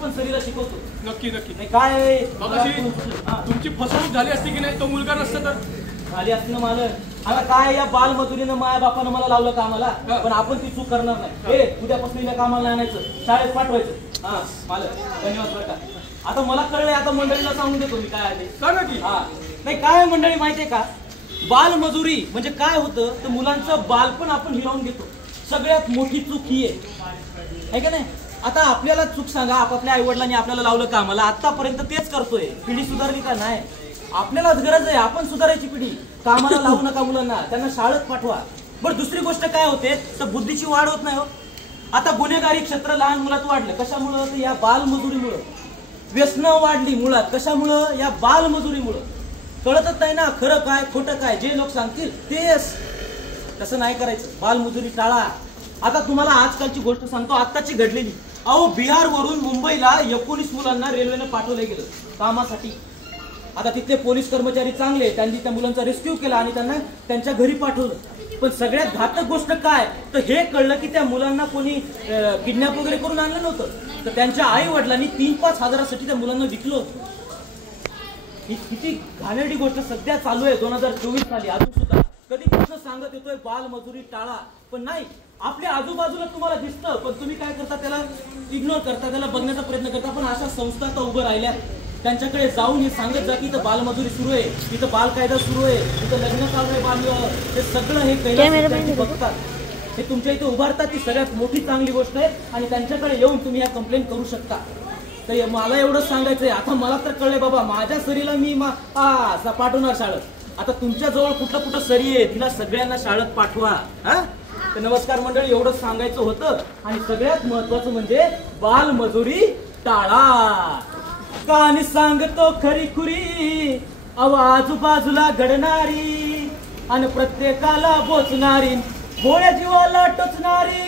पण सरीला शिकवतो. नक्की नक्की. नाही काय तुमची फसवणूक झाली असती की नाही, तो मुलगा नसता तर झाली असती ना मालक. आता काय या बालमजुरीनं माया बापानं मला लावलं कामाला, पण आपण ती चूक करणार नाही. हे उद्यापासून हिला कामाला आणायचं, शाळेत पाठवायचं. हा मालक धन्यवाद बरं का. आता मला कळलंय, आता मंडळीला सांगून देतो मी काय आहे का नक्की. हा नाही काय मंडळी माहितीये का, बालमजुरी म्हणजे काय होतं तर मुलांचं बालपण आपण हिरावून घेतो. सगळ्यात मोठी चूक ही आहे का नाही. आता आपल्याला चूक सांगा, आपापल्या आई वडिलांनी आपल्याला लावलं कामाला, आतापर्यंत तेच करतोय. पिढी सुधारली का नाही, आपल्यालाच गरज आहे आपण सुधारायची पिढी. कामाला लावू नका मुलांना, त्यांना शाळेत पाठवा. बरं दुसरी गोष्ट काय होते तर बुद्धीची वाढ होत नाही हो. आता गुन्हेगारी क्षेत्र लहान मुलात वाढलं, कशामुळं तर या बालमजुरीमुळं. व्यसनं वाढली मुळात, कशामुळं या बालमजुरीमुळं. कळतच नाही ना खरं काय खोटं काय, जे लोक सांगतील तेच. तसं नाही करायचं, बालमजुरी टाळा. आता तुम्हाला आजकालची गोष्ट सांगतो, आत्ताची घडलेली. अहो बिहारवरून मुंबईला 19 मुलांना रेल्वेनं पाठवलं गेलं कामासाठी. आता तिथले पोलीस कर्मचारी चांगले, त्यांनी त्या मुलांचा रेस्क्यू केला आणि त्यांना त्यांच्या घरी पाठवलं. पण सगळ्यात घातक गोष्ट काय तर हे कळलं की त्या मुलांना कोणी किडनॅप वगैरे करून आणलं नव्हतं, तर त्यांच्या आई वडिलांनी 3-5 हजारासाठी त्या मुलांना विकलं होतं. ही किती घाणेरडी गोष्ट सध्या चालू आहे 2024 साली अजून सुद्धा. कधीपासून सांगत येतोय बालमजुरी टाळा, पण नाही. आपल्या आजूबाजूला तुम्हाला दिसतं, पण तुम्ही काय करता, त्याला इग्नोर करता, त्याला बघण्याचा प्रयत्न करता. पण अशा संस्था तर उभं राहिल्या, त्यांच्याकडे जाऊन हे सांगत जा की इथं बालमजुरी सुरू आहे, इथं बालकायदा सुरू आहे, इथं लग्न चालू आहे बालविवाह. हे सगळं हे कैलास बघतात, हे तुमच्या इथे उभारतात. ती सगळ्यात मोठी चांगली गोष्ट आहे आणि त्यांच्याकडे येऊन तुम्ही ह्या कंप्लेंट करू शकता. तर मला एवढंच सांगायचंय. आता मला तर कळलंय बाबा, माझ्या सरीला मी पाठवणार शाळेत. आता तुमच्या जवळ कुठं सरी आहे, तिला सगळ्यांना शाळेत पाठवा. हा तर नमस्कार मंडळी, एवढंच सांगायचं होतं. आणि सगळ्यात महत्वाचं म्हणजे बालमजुरी टाळा. कहाणी सांगतो खरी खुरी, आजूबाजूला घडणारी आणि प्रत्येकाला बोचणारी, भोळ्या जीवाला टोचणारी.